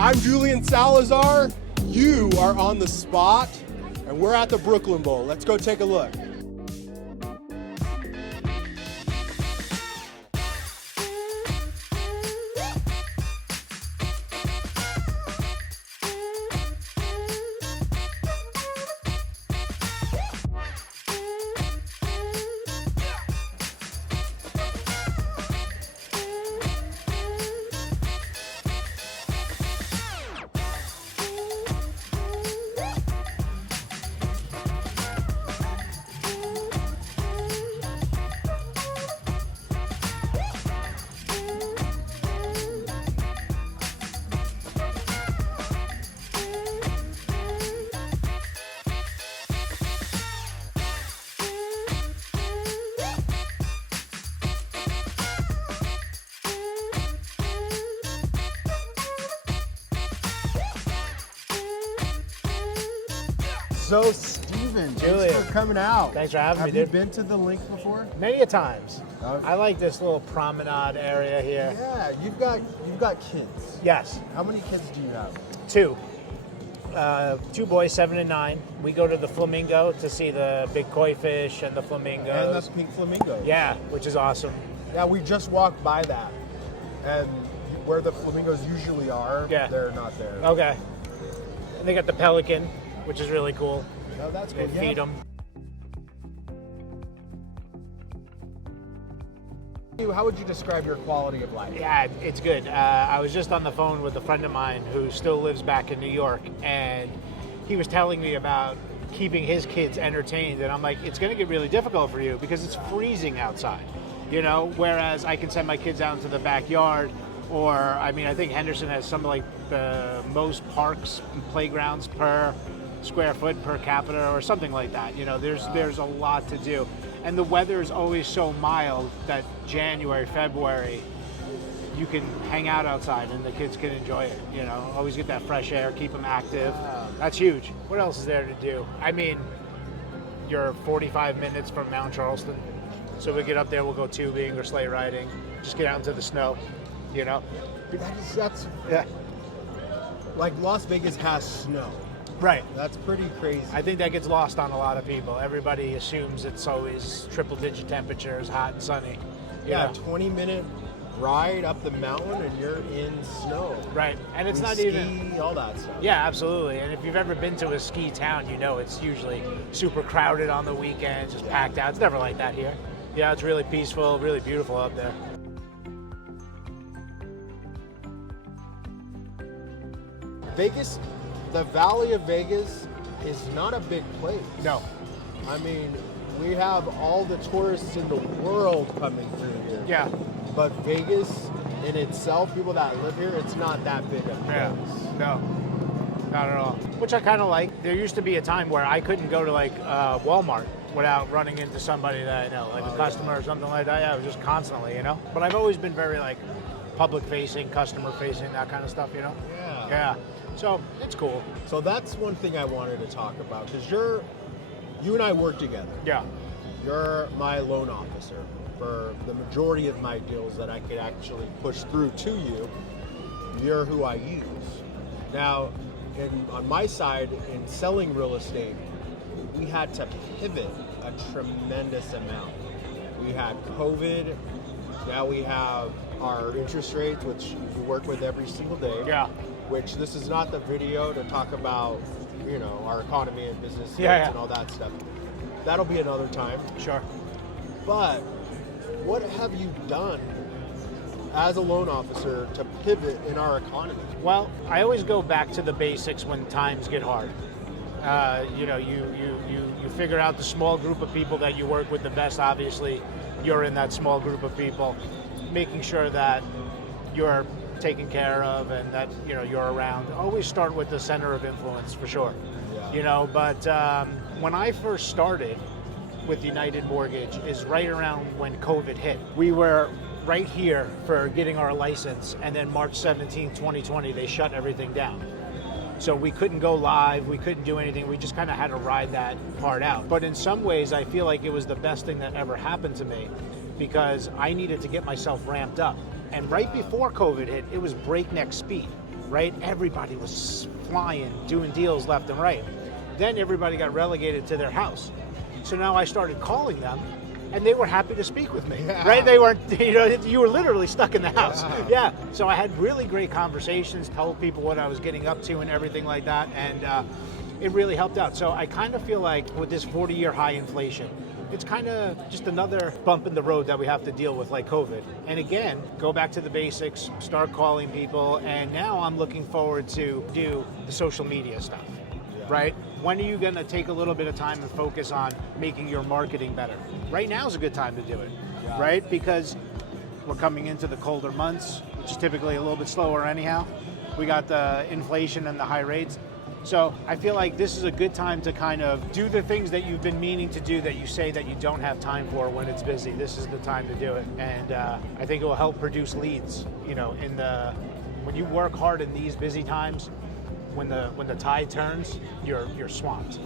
I'm Julian Salazar. You are on the spot, and we're at the Brooklyn Bowl. Let's go take a look. So, Stephen, Julian, thanks for coming out. Thanks for having me, Have you dude. been to the link before? Many a times. Okay. I like this little promenade area here. Yeah, you've got kids. Yes, How many kids do you have? two. Two boys, 7 and 9. We go to the Flamingo to see the big koi fish and the flamingos. And the pink flamingos. Yeah, which is awesome. Yeah, we just walked by that, and where the flamingos usually are, Yeah. they're not there. Okay. And they got the pelican, which is really cool. No, that's They cool. feed them. How would you describe your quality of life? Yeah, it's good. I was just on the phone with a friend of mine who still lives back in New York, and he was telling me about keeping his kids entertained, and I'm like, it's going to get really difficult for you because it's freezing outside, you know, whereas I can send my kids out into the backyard, or, I mean, I think Henderson has some like the most parks and playgrounds per square foot per capita or something like that. You know, there's a lot to do. And the weather is always so mild that January, February, you can hang out outside and the kids can enjoy it. You know, always get that fresh air, keep them active. That's huge. What else is there to do? I mean, you're 45 minutes from Mount Charleston. So we get up there, we'll go tubing or sleigh riding, just get out into the snow, you know? That's Yeah. like Las Vegas has snow. Right. That's pretty crazy. I think that gets lost on a lot of people. Everybody assumes it's always triple digit temperatures, hot and sunny. You Yeah, know? 20-minute ride up the mountain and you're in snow. Right. And it's We not ski, even. all that stuff. Yeah, absolutely. And if you've ever been to a ski town, you know it's usually super crowded on the weekends, just packed out. It's never like that here. Yeah, it's really peaceful, really beautiful up there. Vegas, the Valley of Vegas is not a big place. No. I mean, we have all the tourists in the world coming through here. Yeah. But Vegas in itself, people that live here, it's not that big a place. Yeah. No. Not at all. Which I kind of like. There used to be a time where I couldn't go to like Walmart without running into somebody that I know, like a customer or something like that. Yeah, it was just constantly, you know. But I've always been very like public facing, customer facing, that kind of stuff, you know. Yeah. Yeah. So it's cool. So that's one thing I wanted to talk about, because you and I work together. Yeah. You're my loan officer for the majority of my deals that I could actually push through to you. You're who I use. Now, on my side, in selling real estate, we had to pivot a tremendous amount. We had COVID. Now we have our interest rates, which we work with every single day. Yeah. Which this is not the video to talk about, you know, our economy and business rates Yeah. and all that stuff. That'll be another time. Sure. But what have you done as a loan officer to pivot in our economy? Well, I always go back to the basics when times get hard. You know, you figure out the small group of people that you work with the best. Obviously, you're in that small group of people, making sure that you're taken care of and that, you know, you're around. Always start with the center of influence for sure. Yeah. You know, but when I first started with United Mortgage is right around when COVID hit. We were right here for getting our license, and then March 17, 2020, they shut everything down. So we couldn't go live, we couldn't do anything, we just kind of had to ride that part out. But in some ways, I feel like it was the best thing that ever happened to me, because I needed to get myself ramped up. And right before COVID hit, it was breakneck speed. right? Everybody was flying, doing deals left and right. Then everybody got relegated to their house. So now I started calling them, and they were happy to speak with me, right? They weren't, you were literally stuck in the house. Yeah. So I had really great conversations, told people what I was getting up to and everything like that, and it really helped out. So I kind of feel like with this 40-year high inflation, it's kind of just another bump in the road that we have to deal with, like COVID. And again, go back to the basics, start calling people, and now I'm looking forward to do the social media stuff, right? When are you going to take a little bit of time and focus on making your marketing better? Right now is a good time to do it, right? Because we're coming into the colder months, which is typically a little bit slower anyhow. We got the inflation and the high rates. So I feel like this is a good time to kind of do the things that you've been meaning to do that you say that you don't have time for when it's busy. This is the time to do it. And I think it will help produce leads. When you work hard in these busy times, when the tide turns, you're swamped,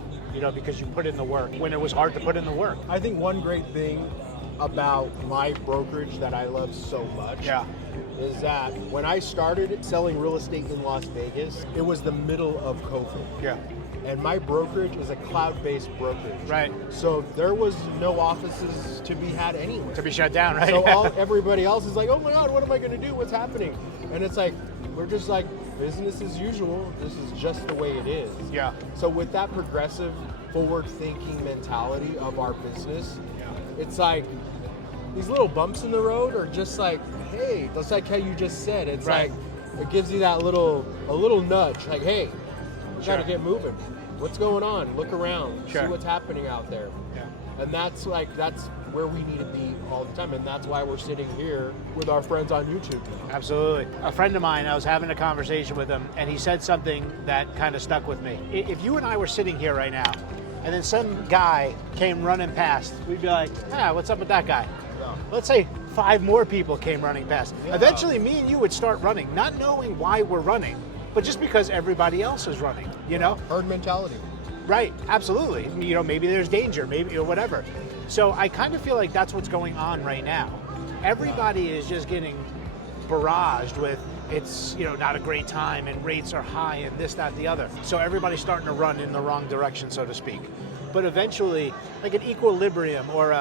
because you put in the work when it was hard to put in the work. I think one great thing about my brokerage that I love so much is that when I started selling real estate in Las Vegas, it was the middle of COVID. Yeah. And my brokerage is a cloud-based brokerage. Right. So there was no offices to be had anywhere. To be shut down, right? So everybody else is like, oh my God, what am I going to do? What's happening? And it's like, we're just like, business as usual. This is just the way it is. Yeah. So with that progressive, forward-thinking mentality of our business, it's like these little bumps in the road are just like, hey, that's like how you just said. It's like it gives you that a little nudge, like, hey, we got to get moving. What's going on? Look around. See what's happening out there. Yeah. And that's where we need to be all the time, and that's why we're sitting here with our friends on YouTube. Absolutely. A friend of mine, I was having a conversation with him, and he said something that kind of stuck with me. If you and I were sitting here right now, and then some guy came running past, we'd be like, what's up with that guy? Yeah. Let's say 5 more people came running past. Yeah. Eventually, me and you would start running, not knowing why we're running, but just because everybody else is running, Herd mentality. Right, absolutely. Maybe there's danger, maybe, or whatever. So I kind of feel like that's what's going on right now. Everybody is just getting barraged with, it's not a great time and rates are high and this, that, the other. So everybody's starting to run in the wrong direction, so to speak. But eventually, like an equilibrium or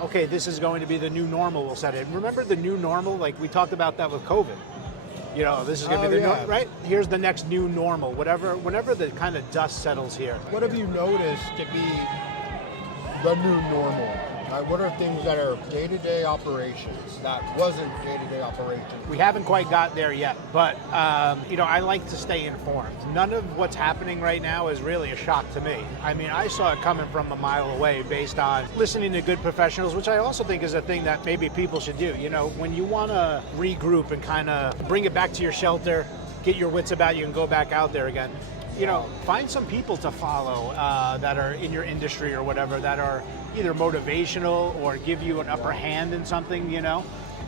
okay, this is going to be the new normal will set in. Remember the new normal? Like we talked about that with COVID. This is going to be the right? Here's the next new normal, whenever the kind of dust settles here. What have you noticed to be the new normal? What are things that are day-to-day operations that wasn't day-to-day operations? We haven't quite got there yet, but I like to stay informed. None of what's happening right now is really a shock to me. I mean, I saw it coming from a mile away based on listening to good professionals, which I also think is a thing that maybe people should do. When you want to regroup and kind of bring it back to your shelter, get your wits about you and go back out there again, find some people to follow that are in your industry or whatever that are either motivational or give you an upper hand in something,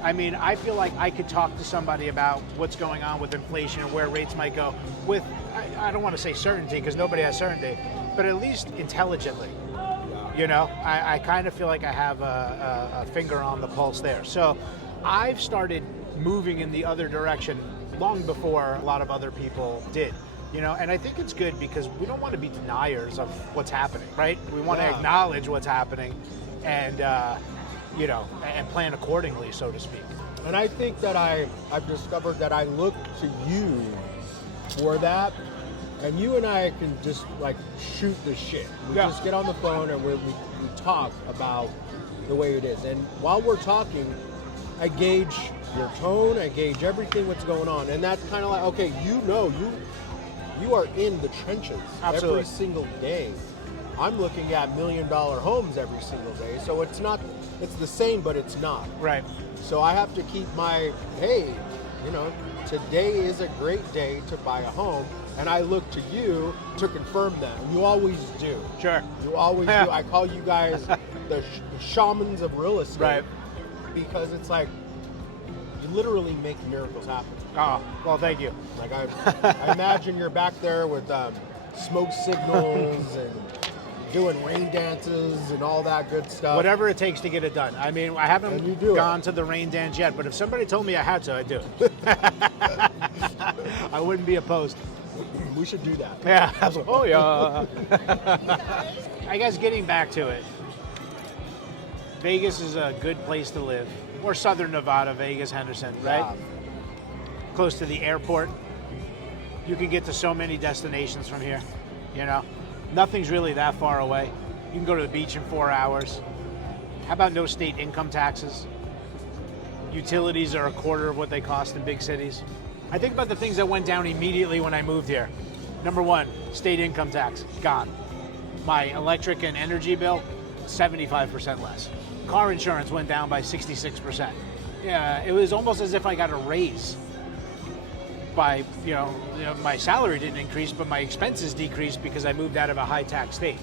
I mean, I feel like I could talk to somebody about what's going on with inflation and where rates might go with, I don't want to say certainty because nobody has certainty, but at least intelligently. I kind of feel like I have a finger on the pulse there. So I've started moving in the other direction long before a lot of other people did. And I think it's good because we don't want to be deniers of what's happening, right? We want to acknowledge what's happening and, and plan accordingly, so to speak. And I think that I've discovered that I look to you for that, and you and I can just like shoot the shit. We just get on the phone and we talk about the way it is. And while we're talking, I gauge your tone, I gauge everything what's going on. And that's kind of like, okay, you are in the trenches every single day. I'm looking at $1 million homes every single day. So it's the same, but it's not. Right. So I have to keep today is a great day to buy a home. And I look to you to confirm that. You always do. Sure. You always do. I call you guys the shamans of real estate. Right. Because it's like, you literally make miracles happen. Oh, well, thank you. Like I imagine you're back there with smoke signals and doing rain dances and all that good stuff. Whatever it takes to get it done. I mean, I haven't gone to the rain dance yet, but if somebody told me I had to, I'd do it. I wouldn't be opposed. We should do that. Yeah, absolutely. Oh, yeah. I guess getting back to it, Vegas is a good place to live. Or Southern Nevada, Vegas, Henderson, right? Yeah. Close to the airport. You can get to so many destinations from here, you know? Nothing's really that far away. You can go to the beach in 4 hours. How about no state income taxes? Utilities are a quarter of what they cost in big cities. I think about the things that went down immediately when I moved here. Number one, state income tax, gone. My electric and energy bill, 75% less. Car insurance went down by 66%. Yeah, it was almost as if I got a raise. By, my salary didn't increase, but my expenses decreased because I moved out of a high tax state,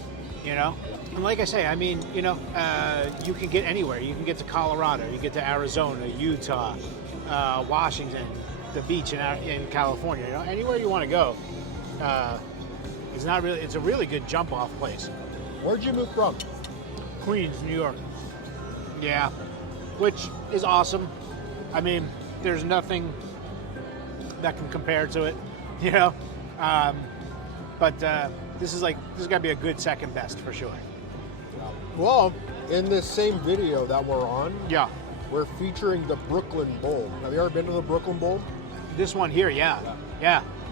And like I say, I mean, you can get anywhere. You can get to Colorado, you get to Arizona, Utah, Washington, the beach in California, anywhere you want to go. It's a really good jump off place. Where'd you move from? Queens, New York. Yeah, which is awesome. I mean, there's nothing that can compare to it, But this has got to be a good second best for sure. Well, in this same video that we're on, Yeah, we're featuring the Brooklyn Bowl. Have you ever been to the Brooklyn Bowl? this one here, yeah.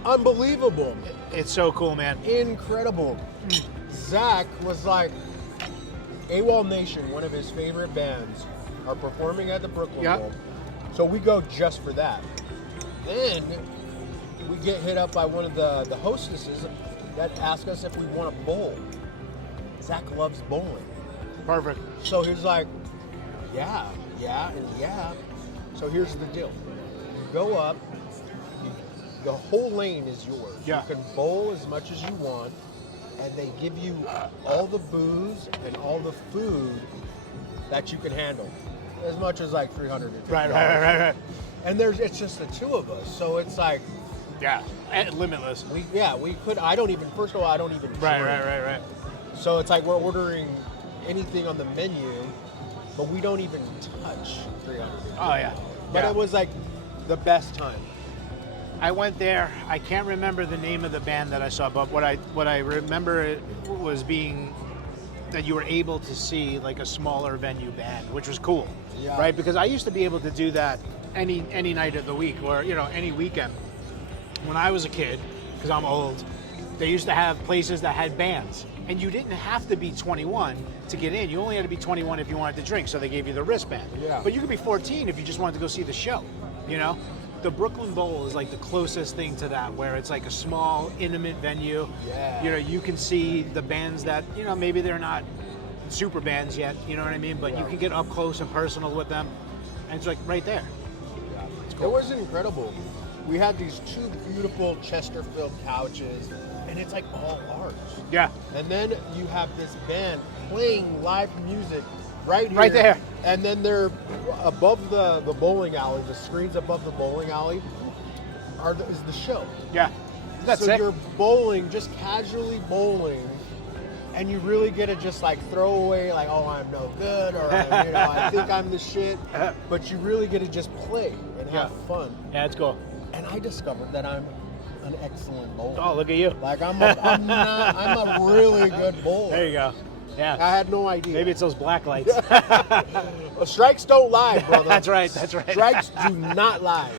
Unbelievable. It's so cool, man. Incredible. Zach was like, AWOL Nation, one of his favorite bands, are performing at the Brooklyn Yep. Bowl. So we go just for that. Then we get hit up by one of the hostesses that ask us if we want to bowl. Zach loves bowling. Perfect. So he's like, yeah. So here's the deal. You go up, the whole lane is yours. Yeah. You can bowl as much as you want, and they give you all the booze and all the food that you can handle. As much as like $350. Right. And it's just the two of us. So it's like, Yeah, and limitless. we could, I don't even drink. Right. So it's like we're ordering anything on the menu, but we don't even touch $300. Oh, yeah. But Yeah. it was like the best time. I went there. I can't remember the name of the band that I saw, but what I remember was being that you were able to see like a smaller venue band, which was cool, Yeah. right? Because I used to be able to do that any night of the week or any weekend. When I was a kid, because I'm old, they used to have places that had bands, and you didn't have to be 21 to get in. You only had to be 21 if you wanted to drink, so they gave you the wristband. Yeah. But you could be 14 if you just wanted to go see the show, The Brooklyn Bowl is like the closest thing to that, where it's like a small, intimate venue. Yeah. You can see the bands that, maybe they're not super bands yet, you know what I mean? But you Yeah. can get up close and personal with them, and it's like right there. It was incredible. We had these two beautiful Chesterfield couches, and it's like all ours. Yeah. And then you have this band playing live music right here. Right there. And then they're above the bowling alley, the screens above the bowling alley is the show. Yeah. That's so sick. you're bowling, just casually bowling, and you really get to just like throw away like, oh, I'm no good, or I think I'm the shit. But you really get to just play and have fun. Yeah, it's cool. And I discovered that I'm an excellent bowler. Oh, look at you. Like I'm a really good bowler. There you go. Yeah. I had no idea. Maybe it's those black lights. Strikes don't lie, brother. That's right. Strikes do not lie.